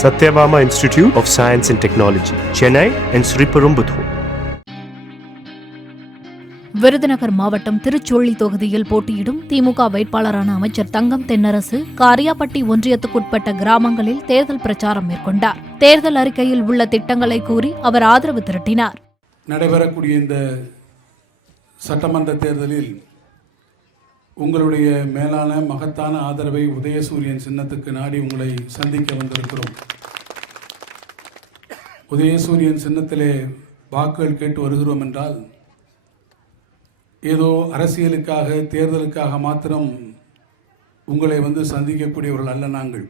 Satyabama Institute of Science and Technology, Chennai and Sriperumbudur. Virudhunagar மாவட்டம் திருச்சோழி தொகுதியில் போட்டியிடும் திமுக வேட்பாளரான அமைச்சர் தங்கம் தென்னரசு காரியாபட்டி ஒன்றியத்துக்குட்பட்ட கிராமங்களில் தேர்தல் பிரச்சாரம் மேற்கொண்டார். தேர்தல் அறிக்கையில் உள்ள திட்டங்களை கூறி அவர் ஆதரவு திரட்டினார். நடைபெறக்கூடிய இந்த சட்டமன்ற தேர்தலில் உங்களுடைய மேலான மகத்தான ஆதரவை உதயசூரியன் சின்னத்துக்கு நாடி உங்களை சந்திக்க வந்திருக்கிறோம். உதயசூரியன் சின்னத்திலே வாக்குகள் கேட்டு வருகிறோம் என்றால் ஏதோ அரசியலுக்காக தேர்தலுக்காக மாத்திரம் உங்களை சந்திக்கக்கூடியவர்கள் அல்ல. நாங்கள்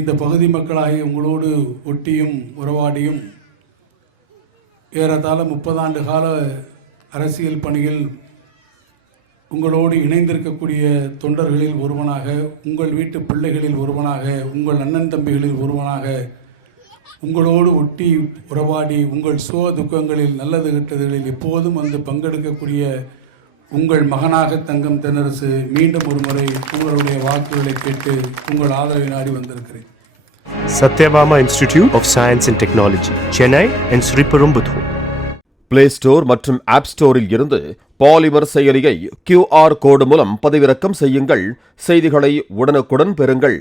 இந்த பகுதி மக்களாகி உங்களோடு ஒட்டியும் உறவாடியும் ஏறத்தாழ 30 ஆண்டு கால அரசியல் பணியில் உங்களோடு இணைந்திருக்கக்கூடிய தொண்டர்களில் ஒருவனாக, உங்கள் வீட்டு பிள்ளைகளில் ஒருவனாக, உங்கள் அண்ணன் தம்பிகளில் ஒருவனாக உங்களோடு ஒட்டி உறவாடி உங்கள் சுக துக்கங்களில் நல்லது கெட்டதுகளில் எப்போதும் பங்கெடுக்கக்கூடிய உங்கள் மகனாக தங்கம் தென்னரசு மீண்டும் ஒரு முறை உங்களுடைய வாக்குகளை கேட்டு உங்கள் ஆதரவை நாடி வந்திருக்கிறேன். Satyabama Institute of Science and Technology, Chennai and Sriperumbudur. Play store மற்றும் ஆப் ஸ்டோரில் இருந்து பாலிமர் செயலியை QR கோடு மூலம் பதிவிறக்கம் செய்யுங்கள். செய்திகளை உடனுக்குடன் பெறுங்கள்.